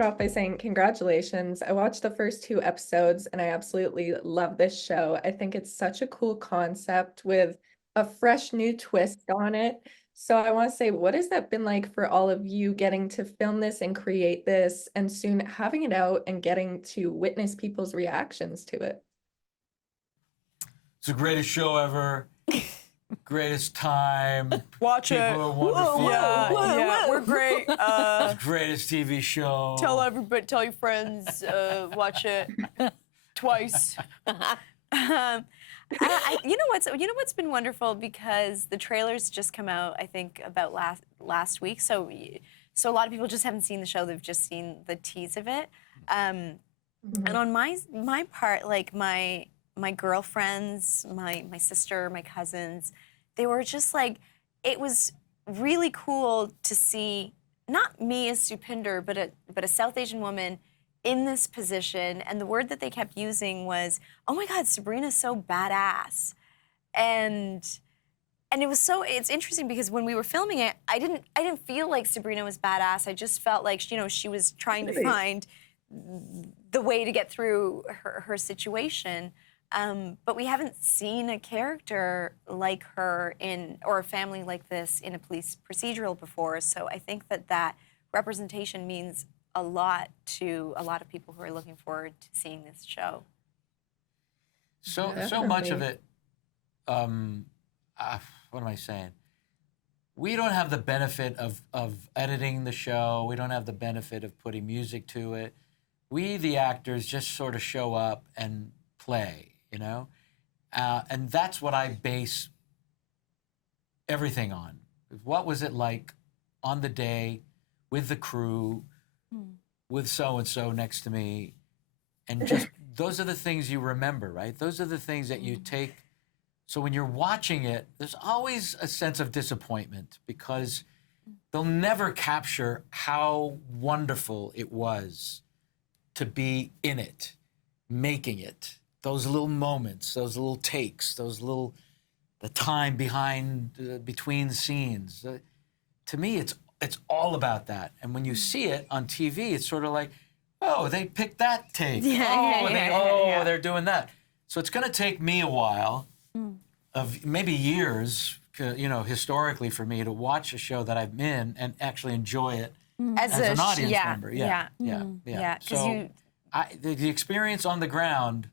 start off by saying congratulations. I watched the first two episodes and I absolutely love this show. I think it's such a cool concept with a fresh new twist on it. So I want to say, what has that been like for all of you getting to film this and create this and soon having it out and getting to witness people's reactions to it? It's the greatest show ever. Greatest time. Watch it. People are wonderful. Yeah, we're great. Greatest TV show. Tell everybody, tell your friends, watch it twice. You know what's been wonderful, because the trailers just come out, I think, about last week. So a lot of people just haven't seen the show; they've just seen the tease of it. And on my part, like my girlfriends, my sister, my cousins, they were just like, it was really cool to see not me as Supinder, but a South Asian woman in this position. And the word that they kept using was, "Oh my God, Sabrina's so badass," and it's interesting because when we were filming it, I didn't feel like Sabrina was badass. I just felt like she was trying to find the way to get through her situation. But we haven't seen a character like her or a family like this in a police procedural before. So I think that representation means a lot to a lot of people who are looking forward to seeing this show. So much of it, what am I saying? We don't have the benefit of editing the show. We don't have the benefit of putting music to it. We, the actors, just sort of show up and play, and that's what I base everything on. What was it like on the day with the crew, with so-and-so next to me, and just those are the things you remember, right? Those are the things that you take. So when you're watching it, there's always a sense of disappointment because they'll never capture how wonderful it was to be in it, making it. Those little moments, those little takes, the time between scenes. To me, it's all about that. And when you see it on TV, it's sort of like, oh, they picked that take. They're doing that. So it's going to take me a while, of maybe years, historically for me to watch a show that I'm in and actually enjoy it as an audience member. Yeah. So the experience on the ground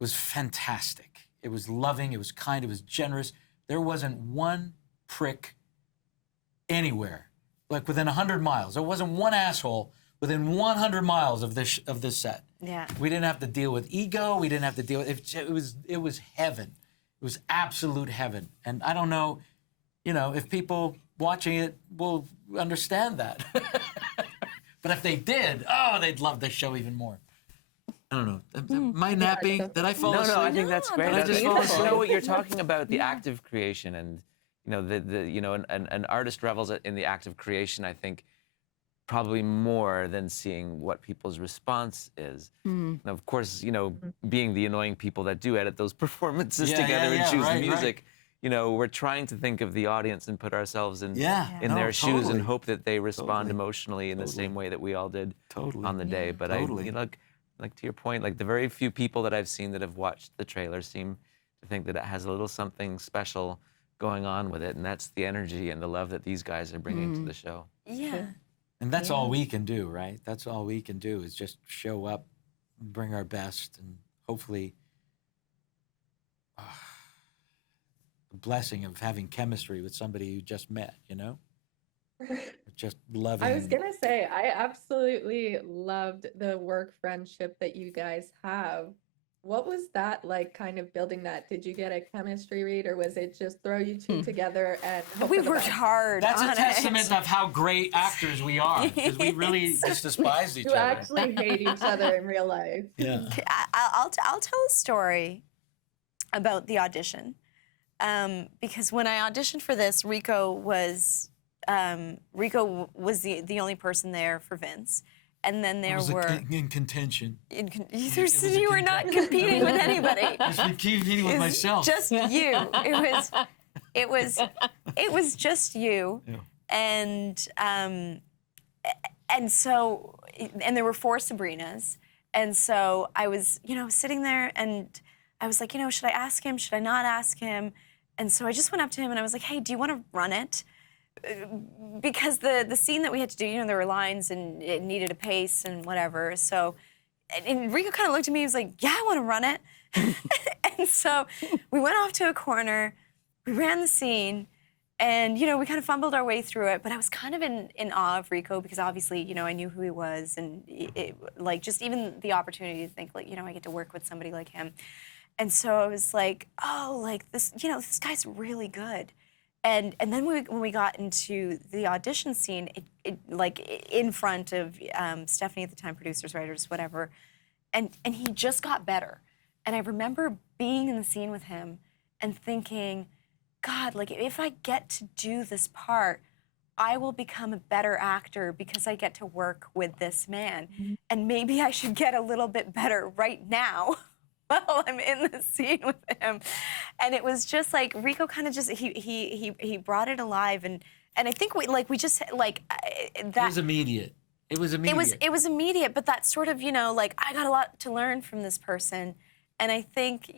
was fantastic. It was loving, it was kind, it was generous. There wasn't one prick anywhere, like within 100 miles. There wasn't one asshole within 100 miles of this set. Yeah. We didn't have to deal with ego. We didn't have to deal with it was heaven. It was absolute heaven. And I don't know, if people watching it will understand that. But if they did, they'd love this show even more. I don't know. Am I napping? Did I fall asleep? No, I think that's great. Did I just fall asleep? What you're talking about, the act of creation, and an artist revels in the act of creation. I think probably more than seeing what people's response is. And of course, being the annoying people that do edit those performances together and choose the music. We're trying to think of the audience and put ourselves in their shoes and hope that they respond emotionally in the same way that we all did on the day. But like to your point, like the very few people that I've seen that have watched the trailer seem to think that it has a little something special going on with it, and that's the energy and the love that these guys are bringing to the show. Yeah. And that's all we can do, right? That's all we can do is just show up, bring our best, and hopefully the blessing of having chemistry with somebody you just met, Just loving. I was gonna say, I absolutely loved the work friendship that you guys have. What was that like, kind of building that? Did you get a chemistry read, or was it just throw you two together and hope We for the worked best? hard. That's on a testament of how great actors we are, because we really just despised each You other. actually hate each other in real life. Yeah. I'll tell a story about the audition, because when I auditioned for this, Rico was the only person there for Vince. And then there were in contention. You were not competing with anybody. I was competing with myself. Just you. It was just you. Yeah. And so and there were 4 Sabrinas. And so I was, sitting there and I was like, should I ask him? Should I not ask him? And so I just went up to him and I was like, hey, do you want to run it? Because the scene that we had to do, there were lines and it needed a pace and whatever. So and Enrico kind of looked at me, he was like, yeah, I want to run it. And so we went off to a corner, we ran the scene, and we kind of fumbled our way through it, but I was kind of in awe of Rico because obviously, I knew who he was, and like just even the opportunity to think like, I get to work with somebody like him. And so I was like, oh, like this, this guy's really good. And then when we got into the audition scene, it like in front of Stephanie at the time, producers, writers, whatever, and he just got better. And I remember being in the scene with him and thinking, God, like if I get to do this part, I will become a better actor because I get to work with this man. Mm-hmm. And maybe I should get a little bit better right now while I'm in the scene with him. And it was just like Rico kind of just he brought it alive, and I think we just like that. It was immediate. It was immediate. It was immediate, but that sort of like I got a lot to learn from this person, and I think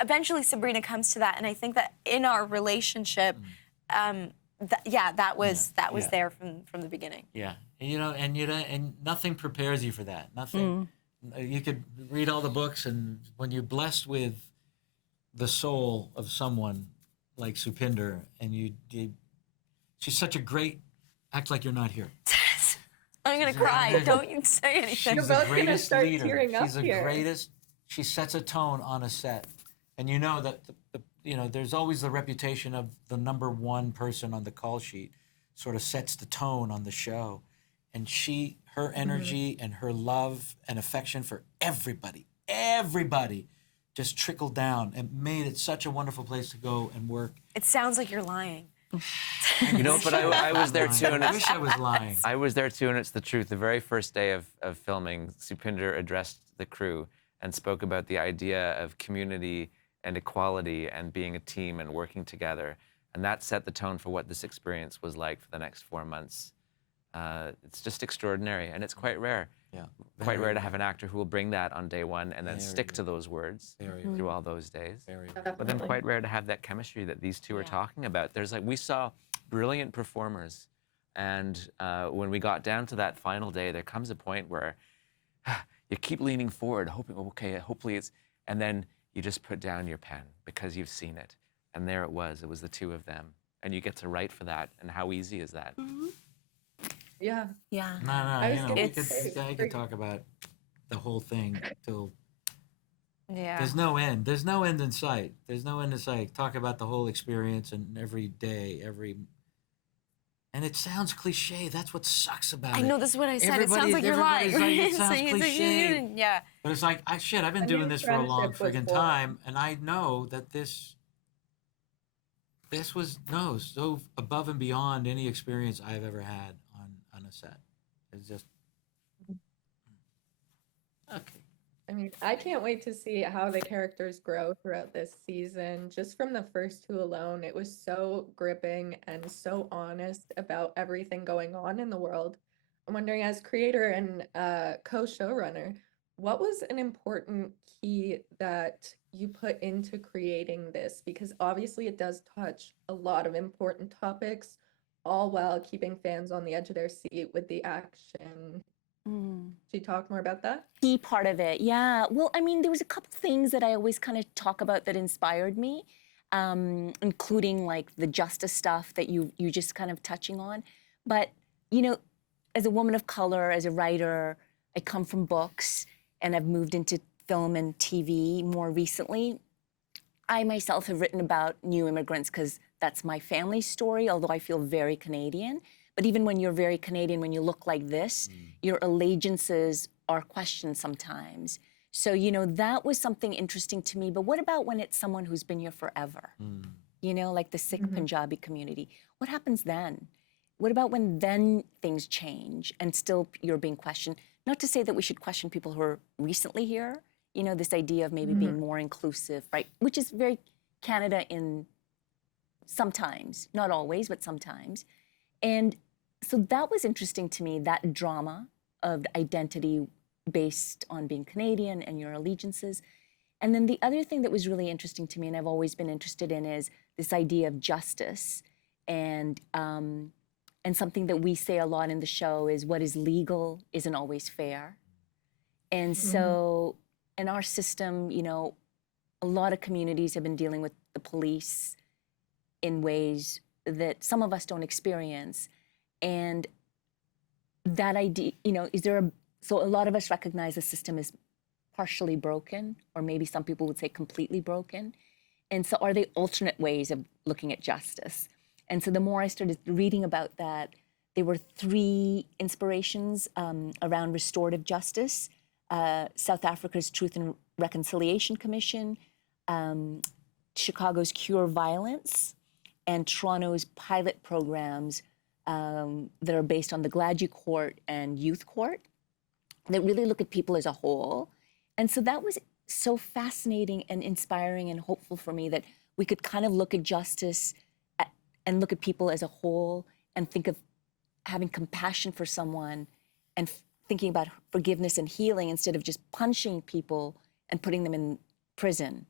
eventually Sabrina comes to that, and I think that in our relationship, that was there from the beginning. Yeah, and nothing prepares you for that. Nothing. You could read all the books, and when you're blessed with the soul of someone like Supinder, and she's such a great. Act like you're not here. I'm gonna cry. Don't you say anything. She's the greatest leader. She's the greatest. She sets a tone on a set, and that there's always the reputation of the number one person on the call sheet, sort of sets the tone on the show, and her energy and her love and affection for everybody, just trickled down and made it such a wonderful place to go and work. It sounds like you're lying. But I was there too, and I wish I was lying. I was there too, and it's the truth. The very first day of filming, Supinder addressed the crew and spoke about the idea of community and equality and being a team and working together, and that set the tone for what this experience was like for the next 4 months. It's just extraordinary, and it's quite rare. Yeah, quite rare to have an actor who will bring that on day one and then stick to those words through all those days. But then quite rare to have that chemistry that these two are talking about. We saw brilliant performers, and when we got down to that final day, there comes a point where you keep leaning forward, hoping, hopefully it's, and then you just put down your pen because you've seen it, and there it was the two of them, and you get to write for that, and how easy is that? Mm-hmm. Yeah. Yeah. No, I could talk about the whole thing till. Yeah. There's no end. There's no end in sight. There's no end in sight. Talk about the whole experience and every day, and it sounds cliche. That's what sucks about it. I know, this is what I said. It sounds like you're lying. Like, it sounds cliche. Yeah. But it's like, I've been doing this for a long friggin' time, and I know that this was so above and beyond any experience I've ever had on a set. It's just okay. I mean, I can't wait to see how the characters grow throughout this season. Just from the first 2 alone, it was so gripping and so honest about everything going on in the world. I'm wondering, as creator and co-showrunner, what was an important key that you put into creating this? Because obviously it does touch a lot of important topics, all while keeping fans on the edge of their seat with the action. Should you talk more about that? Key part of it, yeah. Well, I mean, there was a couple things that I always kind of talk about that inspired me, including like the justice stuff that you just kind of touching on. But, as a woman of color, as a writer, I come from books and I've moved into film and TV more recently. I myself have written about new immigrants because that's my family story, although I feel very Canadian. But even when you're very Canadian, when you look like this, your allegiances are questioned sometimes. So, that was something interesting to me. But what about when it's someone who's been here forever? Like the Sikh Punjabi community. What happens then? What about when then things change and still you're being questioned? Not to say that we should question people who are recently here, this idea of maybe being more inclusive, right? Which is very Canada in sometimes, not always, but sometimes. And so that was interesting to me, that drama of identity based on being Canadian and your allegiances. And then the other thing that was really interesting to me, and I've always been interested in, is this idea of justice. And something that we say a lot in the show is what is legal isn't always fair. And so in our system, you know, a lot of communities have been dealing with the police in ways that some of us don't experience. And that idea, you know, so a lot of us recognize the system is partially broken, or maybe some people would say completely broken. And so are there alternate ways of looking at justice? And so the more I started reading about that, there were 3 inspirations around restorative justice: South Africa's Truth and Reconciliation Commission, Chicago's Cure Violence, and Toronto's pilot programs that are based on the Gladue Court and Youth Court that really look at people as a whole. And so that was so fascinating and inspiring and hopeful for me, that we could kind of look at justice and look at people as a whole and think of having compassion for someone and thinking about forgiveness and healing instead of just punishing people and putting them in prison.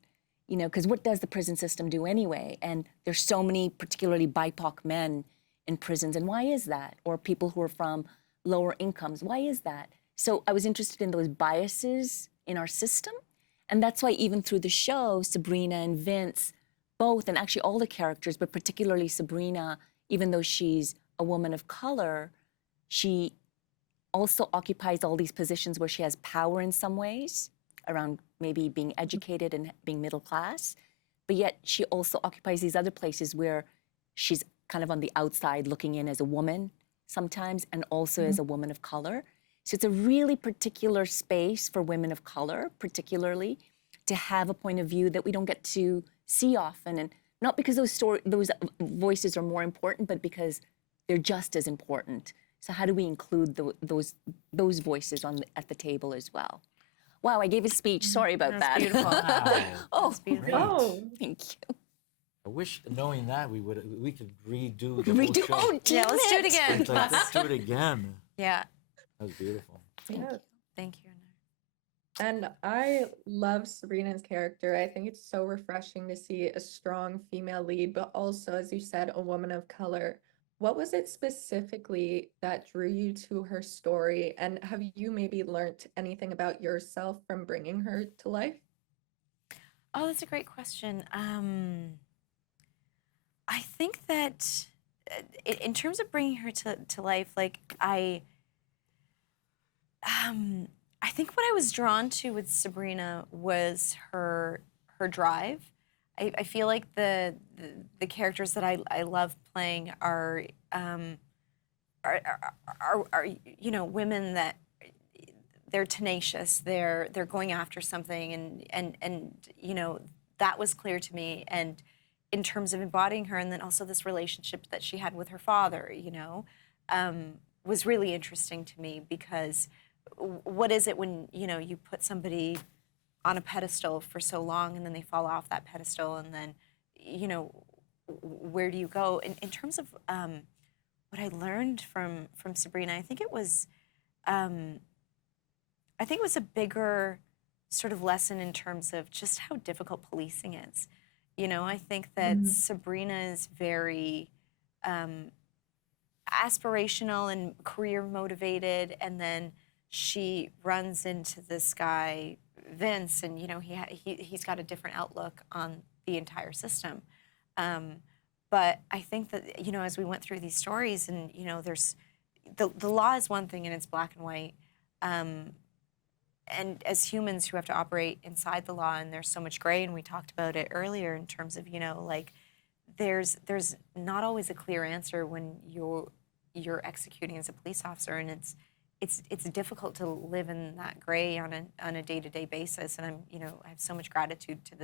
You know, because what does the prison system do anyway? And there's so many, particularly BIPOC men in prisons. And why is that? Or people who are from lower incomes. Why is that? So I was interested in those biases in our system. And that's why even through the show, Sabrina and Vince, both, and actually all the characters, but particularly Sabrina, even though she's a woman of color, she also occupies all these positions where she has power in some ways, around maybe being educated and being middle class, but yet she also occupies these other places where she's kind of on the outside looking in as a woman sometimes, and also as a woman of color. So it's a really particular space for women of color, particularly, to have a point of view that we don't get to see often, and not because those voices are more important, but because they're just as important. So how do we include those voices at the table as well? Wow, I gave a speech. Sorry about that. Beautiful. Wow. Oh, Great. Oh, thank you. I wish, knowing that, we could redo the whole show. Oh, Yeah, let's do it again. It's like, let's do it again. Yeah. That was beautiful. yeah. Thank you, Anar. And I love Sabrina's character. I think it's so refreshing to see a strong female lead, but also, as you said, a woman of color. What was it specifically that drew you to her story? And have you maybe learned anything about yourself from bringing her to life? Oh, that's a great question. I think that in terms of bringing her to life, like I think what I was drawn to with Sabrina was her drive. I feel like the characters that I love playing are you know, women that they're tenacious, they're going after something, and you know, that was clear to me. And in terms of embodying her, and then also this relationship that she had with her father, you know, was really interesting to me, because what is it when, you know, you put somebody on a pedestal for so long and then they fall off that pedestal, and then, you know, where do you go? In terms of what I learned from Sabrina, I think it was a bigger sort of lesson in terms of just how difficult policing is. You know, I think that Sabrina is very aspirational and career motivated, and then she runs into this guy, Vince, and, you know, he's got a different outlook on the entire system. But I think that, you know, as we went through these stories, and, you know, there's the law is one thing and it's black and white. And as humans who have to operate inside the law, and there's so much gray, and we talked about it earlier in terms of, you know, like there's not always a clear answer when you're executing as a police officer, and it's difficult to live in that gray on a day-to-day basis. And I have so much gratitude to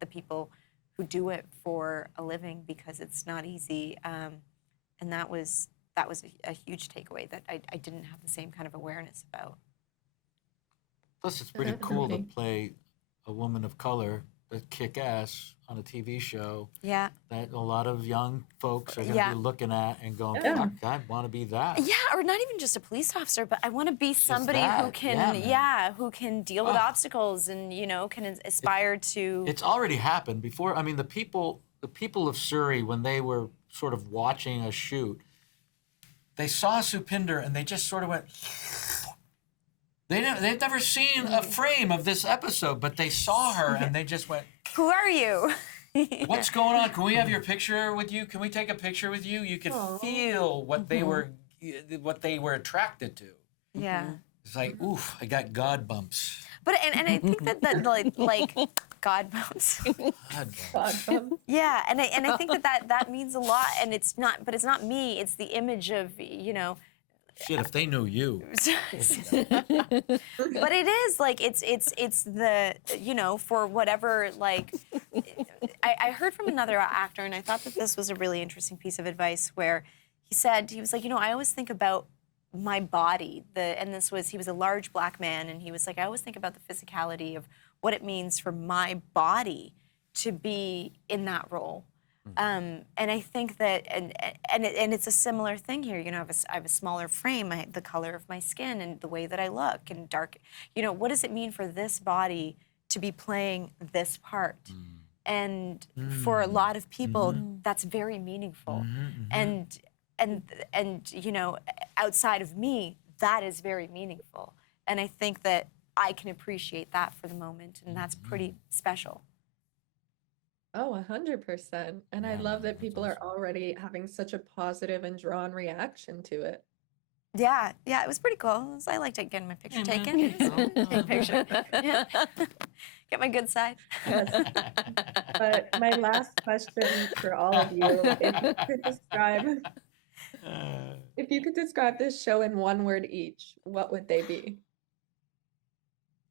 the people who do it for a living, because it's not easy. And that was a huge takeaway that I didn't have the same kind of awareness about. Plus, it's pretty cool to play a woman of color that kick ass on a TV show Yeah. that a lot of young folks are going to Yeah. be looking at and going, Yeah. fuck, I want to be that. Yeah, or not even just a police officer, but I want to be somebody who that, can, yeah, man. who can deal with Ah. obstacles and can aspire to. It's already happened before. I mean, the people of Surrey, when they were sort of watching a shoot, they saw Supinder and they just sort of went. They've never seen a frame of this episode, but they saw her and they just went, Who are you? "What's going on? Can we have your picture with you? Can we take a picture with you?" You could Aw. feel what they were attracted to. Yeah. It's like, oof, I got God bumps. But and I think that like God bumps. God bumps. Yeah, and I think that means a lot, and it's not me. It's the image of Shit, if they knew you. But it is like it's the for whatever like I heard from another actor, and I thought that this was a really interesting piece of advice where he was like, I always think about my body, he was a large black man, and he was like, I always think about the physicality of what it means for my body to be in that role. And I think that, and it's a similar thing here. I have a smaller frame, the color of my skin, and the way that I look, and dark. What does it mean for this body to be playing this part? And for a lot of people, that's very meaningful. And outside of me, that is very meaningful. And I think that I can appreciate that for the moment, and that's pretty special. Oh, 100%. And I Yeah, love that that's people are awesome. already having such a positive and drawn reaction to it. Yeah, it was pretty cool. I liked getting my picture taken. Take a picture. Yeah. Get my good side. But my last question for all of you, if you could describe this show in one word each, what would they be?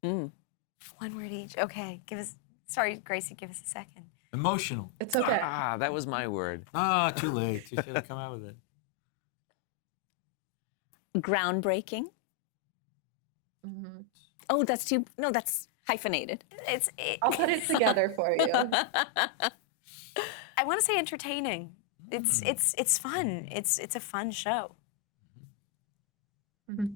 One word each. Okay, sorry, Gracie, give us a second. Emotional. It's okay. Ah, that was my word. Ah, too late. You should have come out with it. Groundbreaking. Mhm. Oh, that's hyphenated. I'll put it together for you. I want to say entertaining. It's fun. It's a fun show.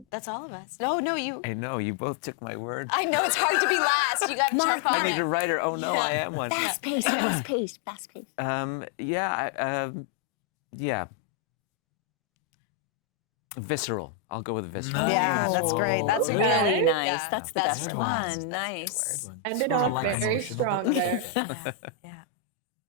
That's all of us. No, you. I know, you both took my word. I know it's hard to be last. You got to jump on I need it. a writer. Oh no, I am one. Fast paced, fast paced, fast paced. Yeah. Visceral. I'll go with visceral. Nice. Yeah, that's great. That's Okay. Really nice. Yeah, That's the that's best good one. one. Nice. Ended Sorta off like very emotional, strong but there. that's okay. Yeah.